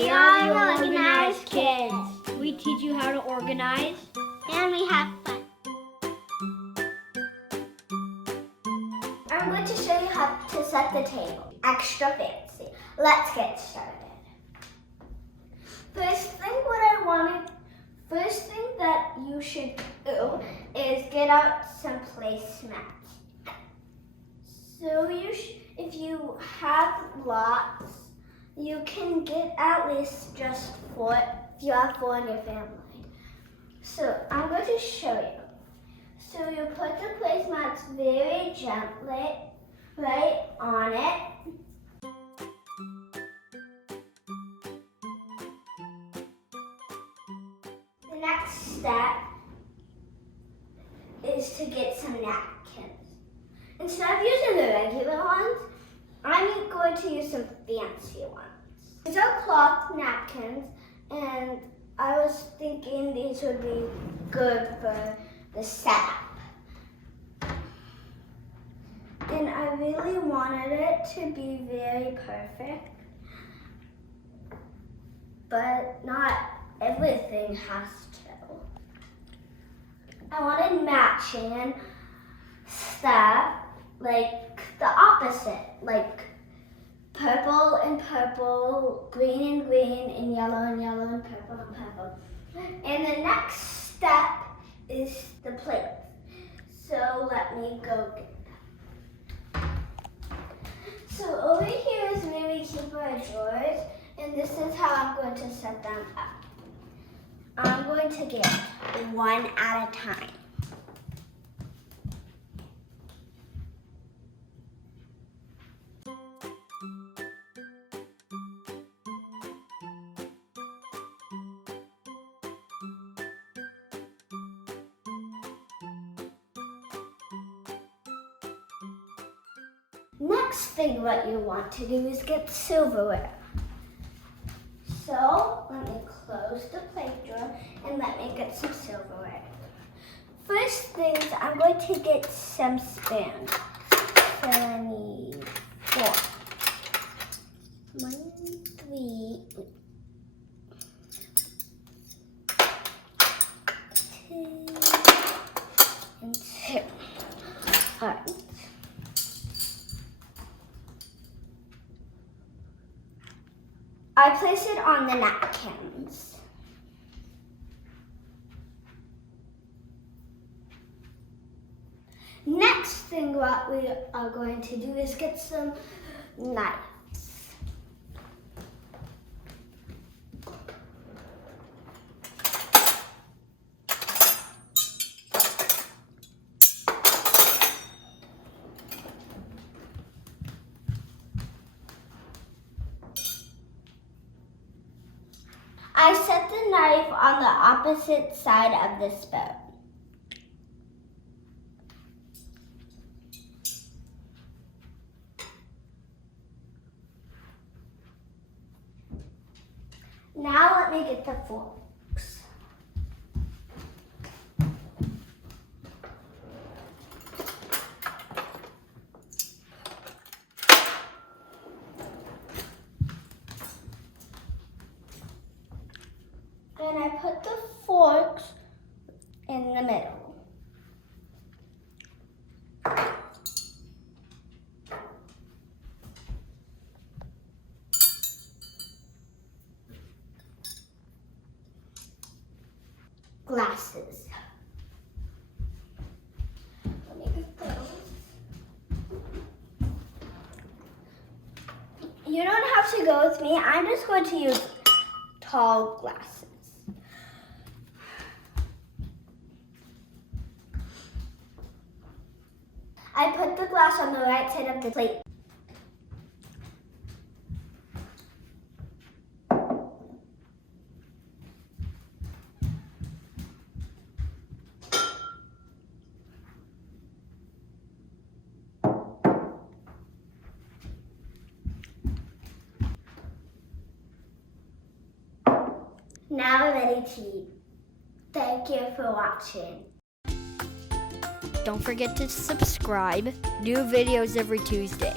We are the organized kids. We teach you how to organize. And we have fun. I'm going to show you how to set the table. Extra fancy. Let's get started. First thing that you should do is get out some placemats. So if you have lots, you can get at least just 4 if you have 4 in your family. So I'm going to show you. So you put the placemats very gently right on it. The next step is to get some napkins. Instead of using the regular ones, I'm going to use some fancy ones. These are cloth napkins, and I was thinking these would be good for the setup. And I really wanted it to be very perfect, but not everything has to. I wanted matching stuff, like the opposite, like purple and purple, green and green, and yellow and yellow, and purple and purple. And the next step is the plate. So let me go get them. So over here is where we keep our drawers, and this is how I'm going to set them up. I'm going to get one at a time. Next thing what you want to do is get silverware. So let me close the plate drawer and let me get some silverware. First things, I'm going to get some spoons. So I need 4. 1, 3, 2, and 2. All right. I place it on the napkins. Next thing what we are going to do is get some knives. I set the knife on the opposite side of the spoon. Now let me get the forks. And I put the forks in the middle. Glasses. Let me get those. You don't have to go with me. I'm just going to use tall glasses. I put the glass on the right side of the plate. Now we're ready to eat. Thank you for watching. Don't forget to subscribe. New videos every Tuesday.